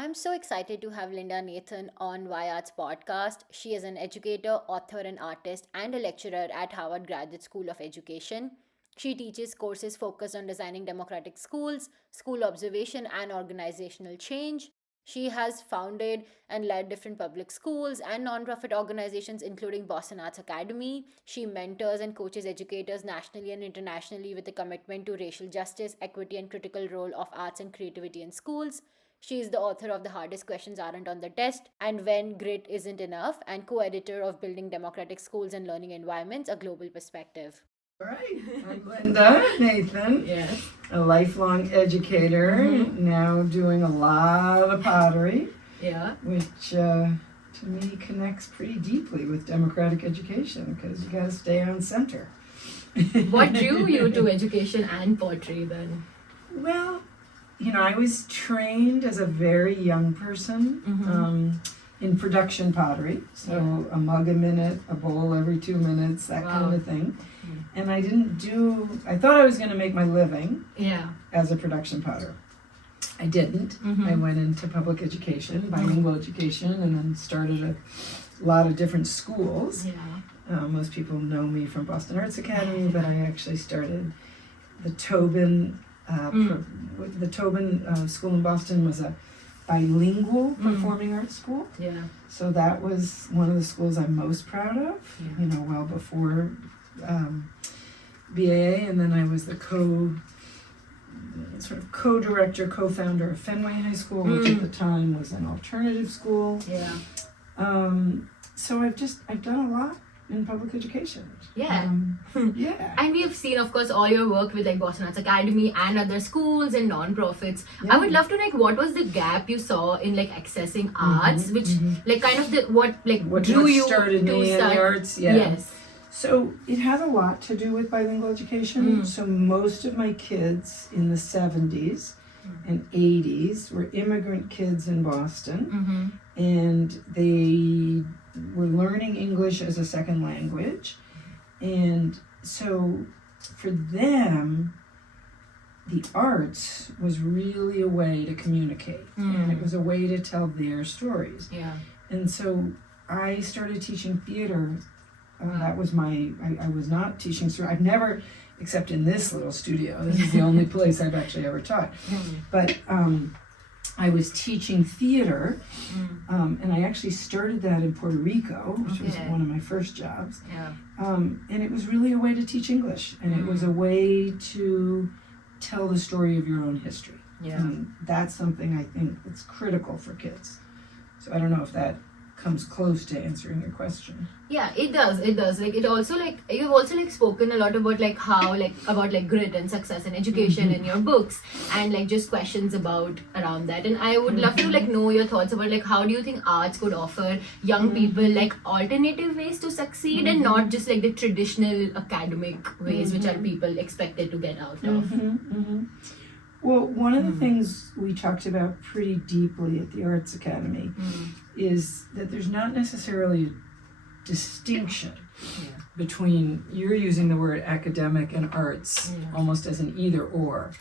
I'm so excited to have Linda Nathan on Y Arts podcast. She is an educator, author, and artist, and a lecturer at Harvard Graduate School of Education. She teaches courses focused on designing democratic schools, school observation, and organizational change. She has founded and led different public schools and nonprofit organizations, including Boston Arts Academy. She mentors and coaches educators nationally and internationally with a commitment to racial justice, equity, and critical role of arts and creativity in schools. She is the author of The Hardest Questions Aren't on the Test and When Grit Isn't Enough, and co editor of Building Democratic Schools and Learning Environments, A Global Perspective. All right, I'm Linda Nathan, Yes. a lifelong educator, now doing a lot of pottery, Yeah. which to me connects pretty deeply with democratic education because you got to stay on center. What drew you to education and pottery then? Well, I was trained as a very young person in production pottery, so a mug a minute, a bowl every 2 minutes, that kind of thing. And I thought I was going to make my living as a production potter. I didn't. I went into public education, bilingual education, and then started a lot of different schools. Most people know me from Boston Arts Academy, but I actually started the Tobin. The Tobin School in Boston was a bilingual performing arts school. So that was one of the schools I'm most proud of, well before BAA, and then I was the co-director, co-founder of Fenway High School, which at the time was an alternative school. So I've done a lot in public education. And we have seen, of course, all your work with like Boston Arts Academy and other schools and non-profits. I would love to what was the gap you saw in like accessing arts, which like kind of what drew you started to me in start? the arts. Yes. So it had a lot to do with bilingual education. So most of my kids in the 70s and 80s were immigrant kids in Boston, and they were learning English as a second language. And so for them, the arts was really a way to communicate, and it was a way to tell their stories. And so I started teaching theater. That was I was not teaching, I've never, except in this little studio, this is the only place I've actually ever taught. But I was teaching theater, and I actually started that in Puerto Rico, which was one of my first jobs. And it was really a way to teach English, and it was a way to tell the story of your own history. And that's something I think that's critical for kids. So I don't know if that comes close to answering your question. It does. Like it also you've also spoken a lot about how about grit and success and education in your books, and just questions around that. And I would love to know your thoughts about how do you think arts could offer young people alternative ways to succeed and not just the traditional academic ways which are people expected to get out of. Well, one of the things we talked about pretty deeply at the Arts Academy is that there's not necessarily a distinction between, you're using the word academic and arts almost as an either or.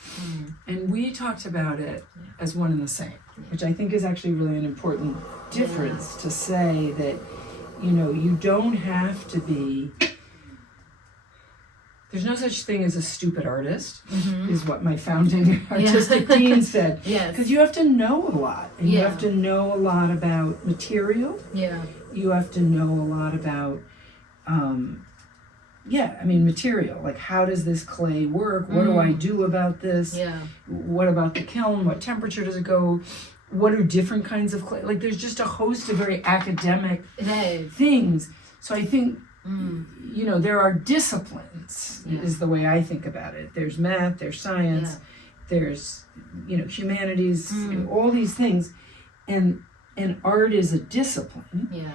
And we talked about it as one and the same, which I think is actually really an important difference to say that, you don't have to be. There's no such thing as a stupid artist, is what my founding artistic dean said. Because you have to know a lot. And you have to know a lot about material. You have to know a lot about, material. Like, how does this clay work? What do I do about this? What about the kiln? What temperature does it go? What are different kinds of clay? There's just a host of very academic things. So I think, there are disciplines, is the way I think about it. There's math, there's science, there's, humanities, all these things. And art is a discipline.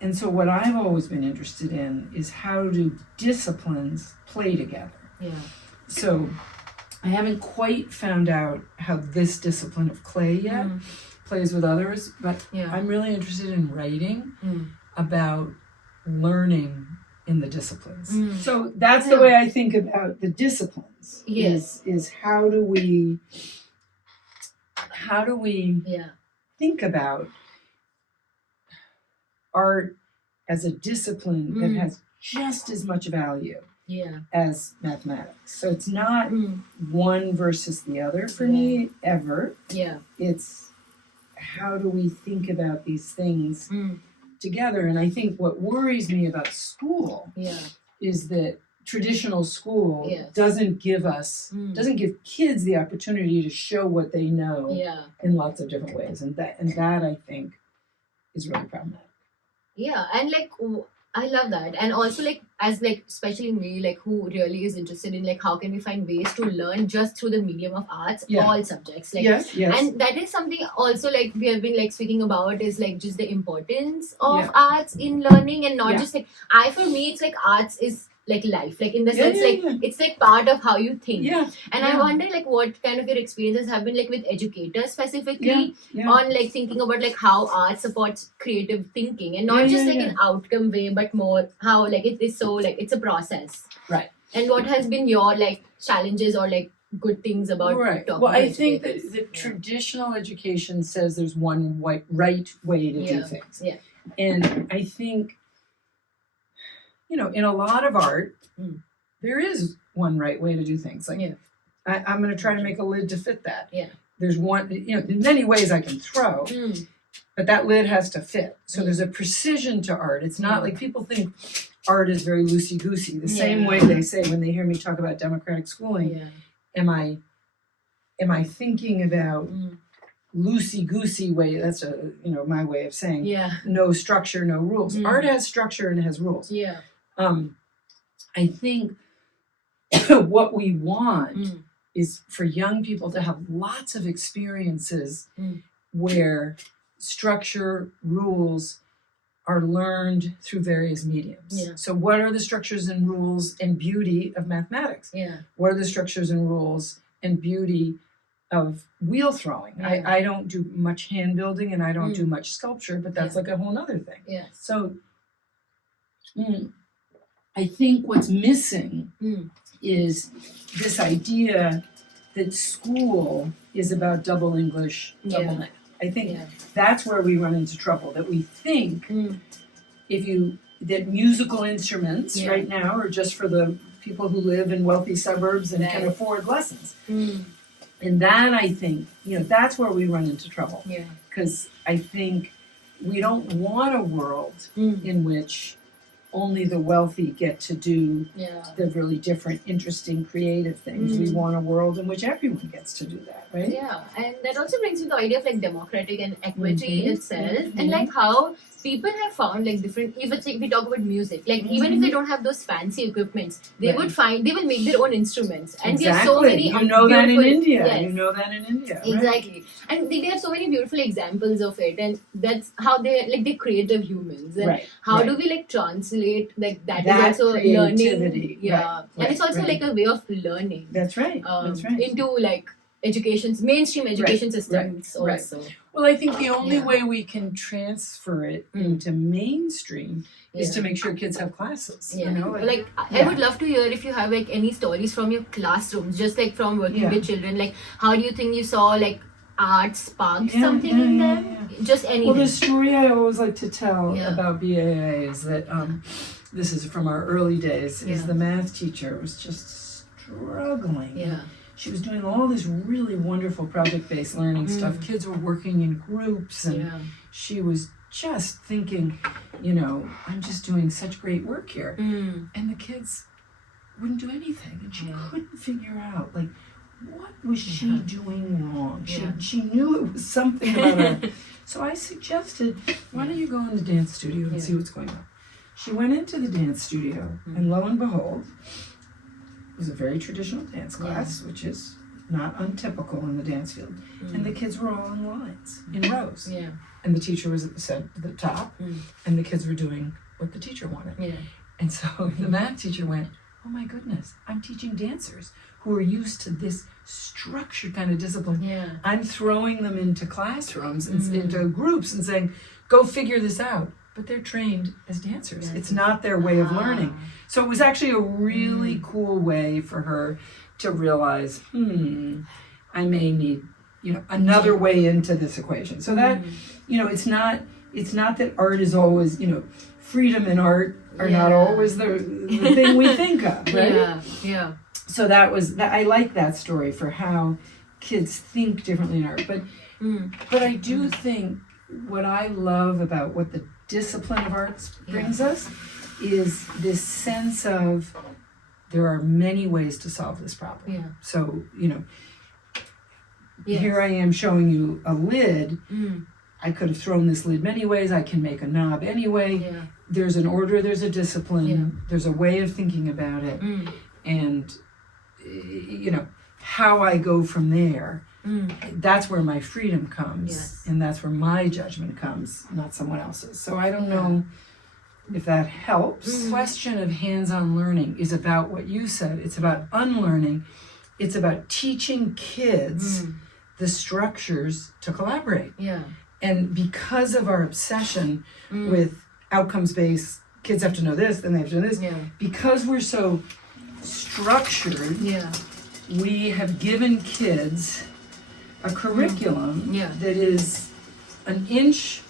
And so what I've always been interested in is how do disciplines play together. So I haven't quite found out how this discipline of clay yet plays with others, but I'm really interested in writing about learning in the disciplines. So that's the way I think about the disciplines. Is how do we think about art as a discipline that has just as much value as mathematics. So it's not one versus the other for me ever. Yeah. It's how do we think about these things together? And I think what worries me about school is that traditional school doesn't give kids the opportunity to show what they know in lots of different ways. And that I think is really problematic. Yeah, and like I love that. And also like as like especially me, like who really is interested in like how can we find ways to learn just through the medium of arts, all subjects. Like yes. And that is something also like we have been like speaking about is like just the importance of arts in learning, and not just like for me it's like arts is like life, like in the sense it's like part of how you think. And I wonder like what kind of your experiences have been like with educators specifically on like thinking about like how art supports creative thinking, and not just like an outcome way, but more how like it is so like it's a process, right? And what has been your like challenges or like good things about talking well, to I think that educators? the traditional education says there's one right way to do things, and I think in a lot of art, there is one right way to do things. Like, I'm going to try to make a lid to fit that. There's one, in many ways I can throw, but that lid has to fit. So there's a precision to art. It's not like people think art is very loosey-goosey. The same way they say when they hear me talk about democratic schooling, am I thinking about loosey-goosey way? That's my way of saying no structure, no rules. Art has structure and it has rules. I think what we want is for young people to have lots of experiences where structure, rules are learned through various mediums. So what are the structures and rules and beauty of mathematics? What are the structures and rules and beauty of wheel throwing? I don't do much hand building and I don't do much sculpture, but that's like a whole nother thing. So I think what's missing is this idea that school is about double English, double math. I think that's where we run into trouble, that we think that musical instruments right now are just for the people who live in wealthy suburbs and can afford lessons. And that, I think, that's where we run into trouble. Because I think we don't want a world in which only the wealthy get to do the really different, interesting, creative things. We want a world in which everyone gets to do that, right? And that also brings me the idea of like democratic and equity itself, and like how people have found like different. Even if we talk about music, like even if they don't have those fancy equipments, they will make their own instruments, and we have so many. You know that in India. You know that in India. Exactly, right? And they have so many beautiful examples of it, and that's how they're creative humans. And how do we like translate like that is also learning? And it's also like a way of learning. That's right. Into like mainstream education systems also. Well, I think the only way we can transfer it into mainstream is to make sure kids have classes. I would love to hear if you have like any stories from your classrooms, just like from working with children. Like, how do you think you saw like art spark something in them? Just anything. Well, the story I always like to tell about BAA is that this is from our early days. Is the math teacher was just struggling. She was doing all this really wonderful project-based learning stuff. Kids were working in groups, and she was just thinking, I'm just doing such great work here. And the kids wouldn't do anything, and she couldn't figure out, like, what was she doing wrong? She knew it was something about her. So I suggested, why don't you go in the dance studio and see what's going on? She went into the dance studio, and lo and behold, it was a very traditional dance class, which is not untypical in the dance field. And the kids were all in lines, in rows. And the teacher was at the top, and the kids were doing what the teacher wanted. And so the math teacher went, oh my goodness, I'm teaching dancers who are used to this structured kind of discipline. I'm throwing them into classrooms and into groups and saying, go figure this out. But they're trained as dancers. It's not their way of learning. So it was actually a really cool way for her to realize, I may need another way into this equation. So that, it's not that art is always, freedom and art are not always the thing we think of, right? Yeah. So I like that story for how kids think differently in art. But I do think what I love about what the discipline of arts brings us is this sense of there are many ways to solve this problem. Yeah. So, here I am showing you a lid. I could have thrown this lid many ways. I can make a knob anyway. Yeah. There's an order, there's a discipline, there's a way of thinking about it. And, how I go from there, that's where my freedom comes. And that's where my judgment comes, not someone else's. So I don't know if that helps. The question of hands-on learning is about what you said. It's about unlearning. It's about teaching kids the structures to collaborate. Yeah. And because of our obsession with outcomes-based, kids have to know this, then they have to know this, because we're so structured, we have given kids a curriculum that is an inch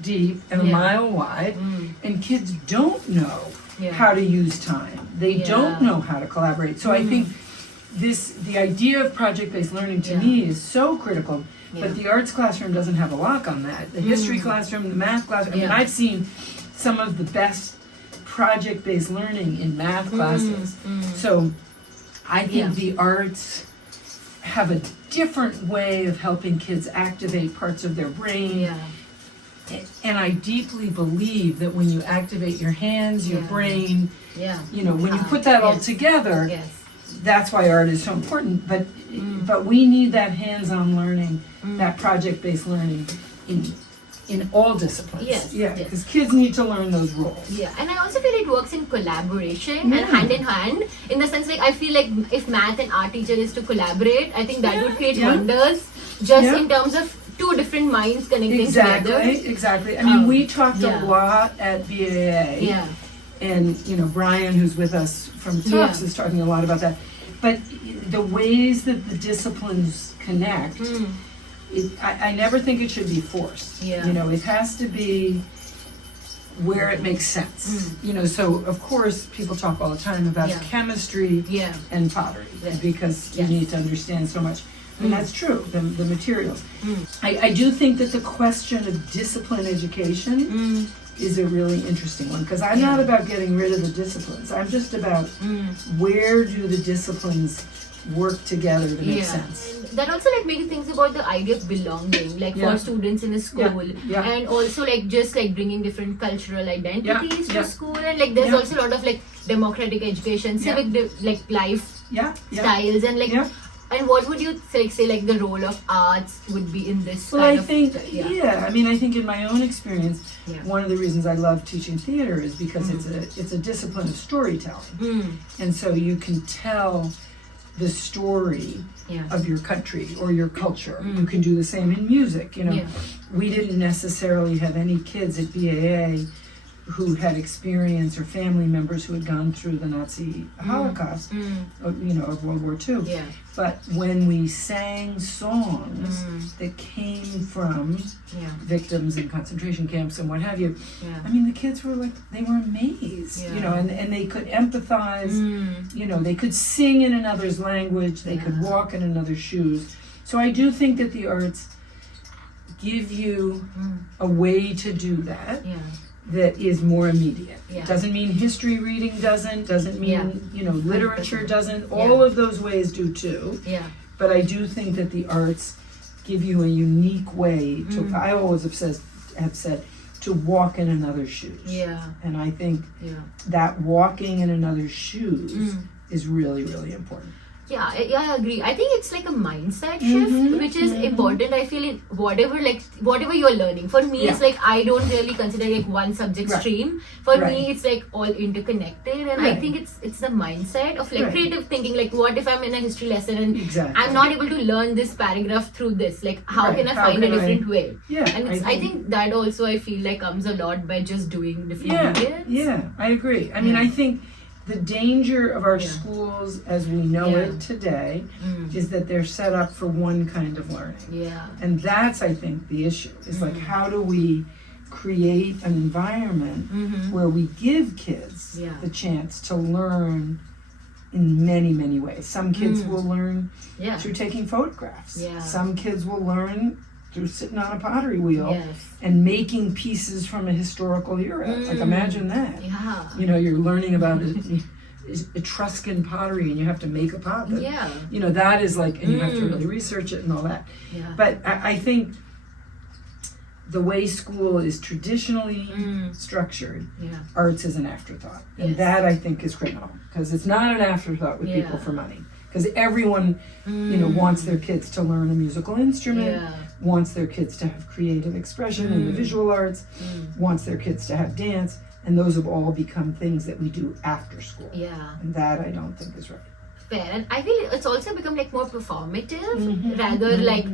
deep and a mile wide, and kids don't know how to use time. They don't know how to collaborate. So I think the idea of project-based learning to me is so critical. But the arts classroom doesn't have a lock on that. The history classroom, the math classroom. I mean, I've seen some of the best project-based learning in math classes. So I think the arts have a different way of helping kids activate parts of their brain. And I deeply believe that when you activate your hands, your brain, when you put that all together, that's why art is so important. But we need that hands-on learning, that project-based learning in all disciplines. Because kids need to learn those roles. And I also feel it works in collaboration and hand in hand, in the sense I feel like if math and art teacher is to collaborate, I think that would create wonders just in terms of two different minds connecting together. Exactly. I mean, we talked a lot at BAA. And Brian, who's with us from Tufts, is talking a lot about that. But the ways that the disciplines connect, I never think it should be forced. It has to be where it makes sense. So of course people talk all the time about chemistry and pottery because you need to understand so much. And that's true, the materials. I do think that the question of discipline education is a really interesting one, because I'm not about getting rid of the disciplines. I'm just about where do the disciplines work together to make sense. That also makes me think about the idea of belonging, for students in a school, and also just bringing different cultural identities to school, and there's also a lot of democratic education, civic life styles, and and what would you say the role of arts would be in this? Well, I think I mean, I think in my own experience, one of the reasons I love teaching theater is because it's a discipline of storytelling, and so you can tell the story of your country or your culture. You can do the same in music. We didn't necessarily have any kids at BAA who had experience or family members who had gone through the Nazi Holocaust, of World War II. But when we sang songs that came from victims in concentration camps and what have you, I mean, the kids were they were amazed, and they could empathize, they could sing in another's language, they could walk in another's shoes. So I do think that the arts give you a way to do that. That is more immediate. Doesn't mean history reading doesn't mean, literature doesn't. All of those ways do too. But I do think that the arts give you a unique way to, I always have said, to walk in another's shoes. And I think that walking in another's shoes is really, really important. I agree. I think it's a mindset shift, which is important. I feel in whatever you're learning. For me, it's I don't really consider one subject stream. For me, it's all interconnected, and I think it's the mindset of creative thinking. What if I'm in a history lesson and I'm not able to learn this paragraph through this? How can I find a different way? And I think that also I feel comes a lot by just doing different ideas. I agree. I mean, I think the danger of our Yeah. schools as we know Yeah. it today is that they're set up for one kind of learning. Yeah. And that's, I think, the issue. Is like, how do we create an environment where we give kids Yeah. the chance to learn in many, many ways. Some kids will learn Yeah. through taking photographs. Yeah. Some kids will learn through sitting on a pottery wheel Yes. and making pieces from a historical era. Like, imagine that. Yeah. You know, you're learning about Etruscan pottery and you have to make a pot. That, Yeah. You know, that is like, and you have to really research it and all that. Yeah. But I think the way school is traditionally structured, Yeah. arts is an afterthought. And Yes. that, I think, is criminal. Because it's not an afterthought with people Yeah. for money. Because everyone, you know, wants their kids to learn a musical instrument, Yeah. wants their kids to have creative expression in the visual arts, wants their kids to have dance, and those have all become things that we do after school. Yeah. And that, I don't think is right. Fair. And I feel it's also become like more performative rather like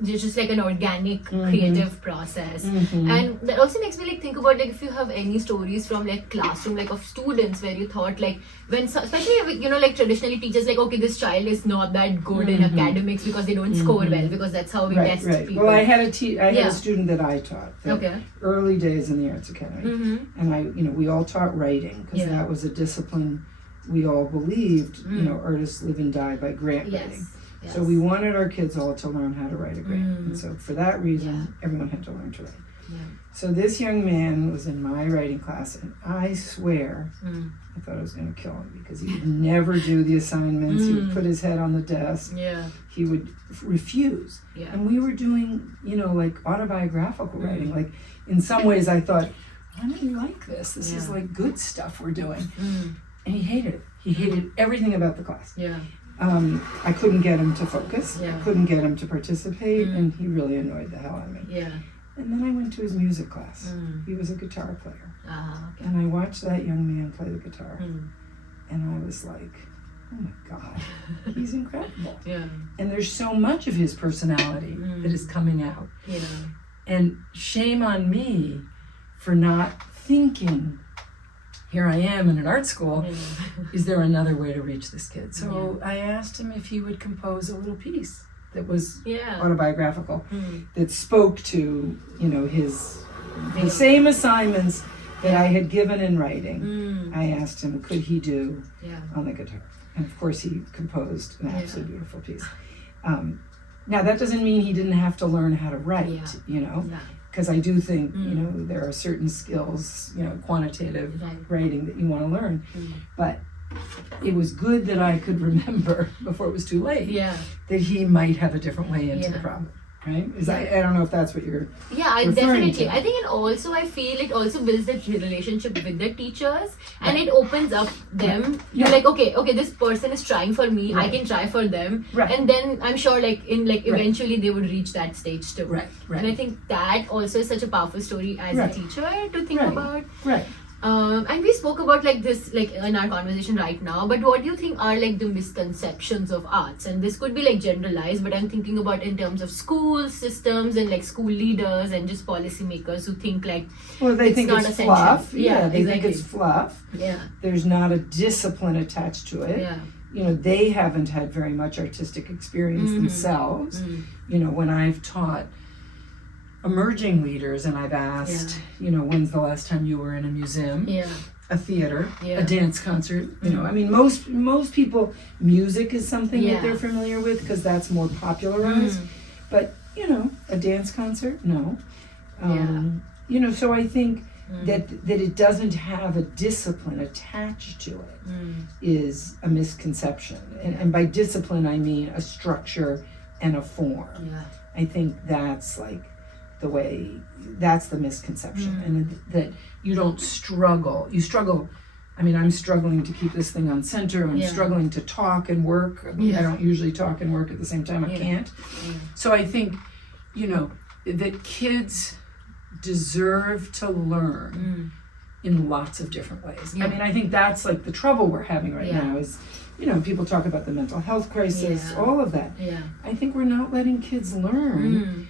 just like an organic creative process. And that also makes me like think about like if you have any stories from like classroom like of students where you thought like when especially you know like traditionally teachers like, okay, this child is not that good in academics because they don't score well, because that's how we test people. Well, I had a Yeah. student that I taught that Okay. early days in the Arts Academy, and we all taught writing because Yeah. that was a discipline we all believed. You know, artists live and die by grant writing. Yes. So we wanted our kids all to learn how to write a grant, and so for that reason, everyone had to learn to write. Yeah. So this young man was in my writing class, and I swear, I thought I was going to kill him because he would never do the assignments. He would put his head on the desk. Yeah. He would refuse. Yeah. And we were doing, you know, like autobiographical writing. Like in some ways, I thought, I don't like this. This is like good stuff we're doing. And he hated it. He hated everything about the class. Yeah. I couldn't get him to focus. Yeah. I couldn't get him to participate, and he really annoyed the hell out of me. Yeah. And then I went to his music class. He was a guitar player. Okay. And I watched that young man play the guitar, and I was like, oh my God, he's incredible. Yeah. And there's so much of his personality that is coming out. Yeah. And shame on me for not thinking, here I am in an art school, is there another way to reach this kid? So I asked him if he would compose a little piece that was autobiographical, that spoke to, you know, the same assignments that I had given in writing. I asked him, could he do on the guitar? And of course he composed an absolutely beautiful piece. Now that doesn't mean he didn't have to learn how to write, you know, because I do think, you know, there are certain skills, you know, quantitative writing that you want to learn, but it was good that I could remember before it was too late that he might have a different way into the problem. Right? I don't know if that's what you're referring definitely. to. I think, and also I feel it also builds that relationship with the teachers, and it opens up them. You're like, okay, this person is trying for me. I can try for them, and then I'm sure, like eventually they would reach that stage too. Right. And I think that also is such a powerful story as a teacher to think about. Right. And we spoke about like this like in our conversation right now, but what do you think are like the misconceptions of arts? And this could be like generalized, but I'm thinking about in terms of school systems and like school leaders and just policymakers who think like, well, they think not it's essential. fluff. They think exactly. it's fluff. Yeah. There's not a discipline attached to it. Yeah. You know, they haven't had very much artistic experience themselves. You know, when I've taught emerging leaders and I've asked, you know, when's the last time you were in a museum, a theater, a dance concert, you know, I mean, most people, music is something that they're familiar with because that's more popularized, but, you know, a dance concert, no. You know, so I think that it doesn't have a discipline attached to it is a misconception. And by discipline, I mean a structure and a form. I think that's like that's the misconception. And that you don't struggle. You struggle. I mean, I'm struggling to keep this thing on center. I'm struggling to talk and work. I mean, I don't usually talk and work at the same time. I can't. So I think, you know, that kids deserve to learn in lots of different ways. I mean, I think that's like the trouble we're having right now is, you know, people talk about the mental health crisis, all of that. I think we're not letting kids learn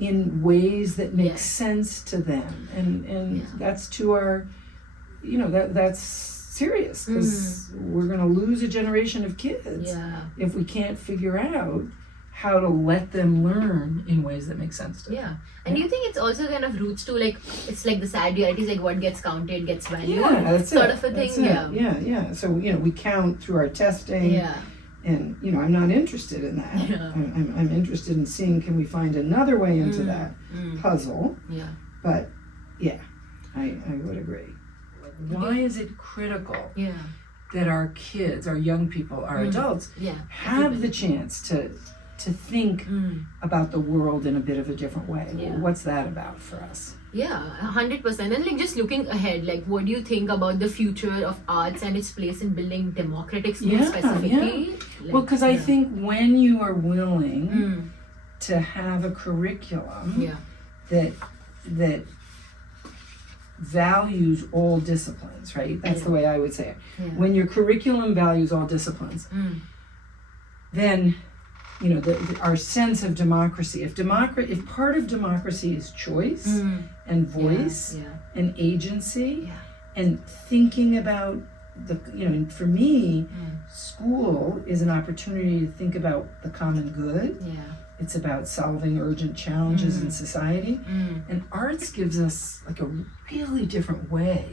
in ways that make sense to them, and that's to our, you know, that's serious, because we're going to lose a generation of kids if we can't figure out how to let them learn in ways that make sense to them. Yeah. And do you think it's also kind of roots to like, it's like the sad reality is like what gets counted gets valued. Yeah, that's sort it. of a That's thing. it. Yeah. So, we count through our testing. Yeah. And, I'm not interested in that. Yeah. I'm interested in seeing, can we find another way into that puzzle? Yeah. But, yeah, I would agree. Why is it critical that our kids, our young people, our adults have the chance to think about the world in a bit of a different way? Yeah. What's that about for us? Yeah, 100%. And like just looking ahead, like what do you think about the future of arts and its place in building democratic schools specifically? Yeah. Like, Well, because I think when you are willing to have a curriculum that values all disciplines, right? That's the way I would say it. Yeah. When your curriculum values all disciplines, then our sense of democracy. If part of democracy is choice and voice and agency and thinking about for me, school is an opportunity to think about the common good. Yeah. It's about solving urgent challenges in society. And arts gives us like a really different way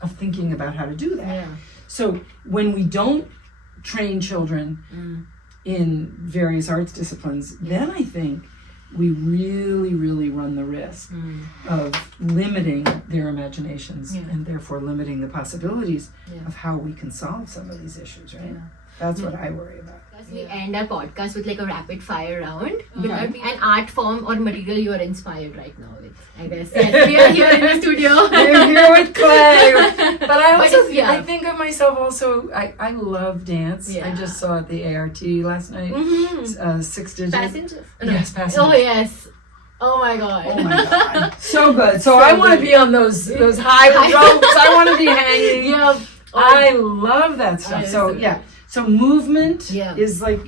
of thinking about how to do that. Yeah. So when we don't train children in various arts disciplines, then I think we really, really run the risk of limiting their imaginations and therefore limiting the possibilities of how we can solve some of these issues, right? Yeah. That's what I worry about. We end our podcast with like a rapid fire round. Okay. An art form or material you are inspired right now with, I guess. Yes, we are here in the studio. We're here with clay. But I also yeah. I think of myself also, I love dance. Yeah. I just saw at the ART last night, 6 digits. Passengers? Yes, passengers. Oh, yes. Oh my god. Oh my god. So good. So I want to be on those high ropes. I want to be hanging. Yeah. I love that stuff. So yeah. So movement is like,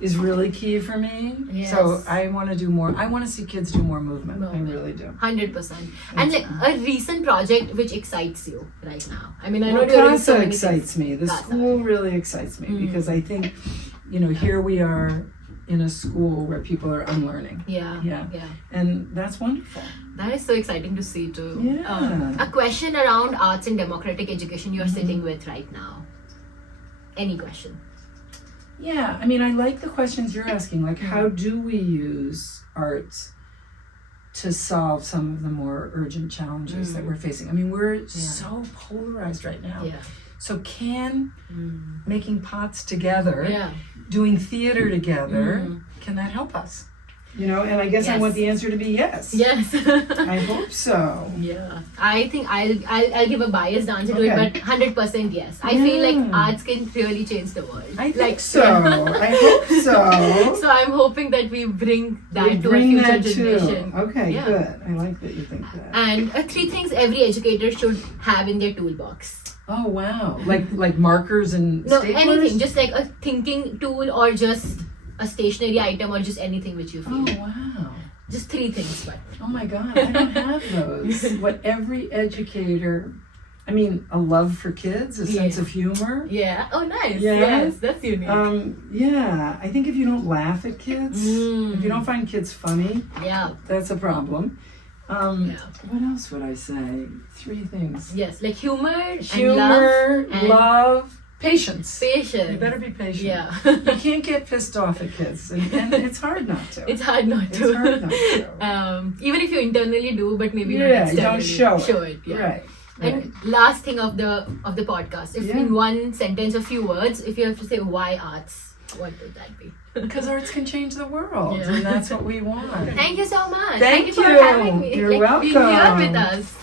is really key for me. Yes. So I want to do more. I want to see kids do more movement. I really do. 100%. And like a recent project which excites you right now. I mean, I know Well, you're doing so CASA many excites things. me. The CASA. school really excites me because I think, here we are in a school where people are unlearning. Yeah. And that's wonderful. That is so exciting to see too. Yeah. A question around arts and democratic education you're sitting with right now. Any question? Yeah, I mean, I like the questions you're asking. Like, how do we use arts to solve some of the more urgent challenges that we're facing? I mean, we're so polarized right now. Yeah. So can making pots together, doing theater together, can that help us? And I guess I want the answer to be yes. Yes. I hope so. Yeah. I think I'll give a biased answer to it, but 100% yes. I feel like arts can really change the world. I think so. I hope so. So I'm hoping that we bring that We to bring a future that generation. too. Okay, Yeah. good. I like that you think that. And 3 things every educator should have in their toolbox. Oh wow! Like markers and No, staplers? anything. Just like a thinking tool or just a stationary item or just anything which you feel. Oh wow! Just 3 things, but. Oh my God! I don't have those. What every educator, I mean, a love for kids, a sense of humor. Yeah. Oh, nice. Yeah. Yes, that's unique. Yeah. I think if you don't laugh at kids, if you don't find kids funny, that's a problem. What else would I say? 3 things. Yes, like humor, and love, patience. Patience. You better be patient. Yeah. You can't get pissed off at kids, and it's hard not to. It's hard not to. It's hard not to. Even if you internally do, but maybe not you externally. don't show it. Yeah. Right. And last thing of the podcast, if in one sentence or few words, if you have to say why arts, what would that be? Because arts can change the world, and that's what we want. Thank you so much. Thank you for you. having me. You're welcome. Being here with us.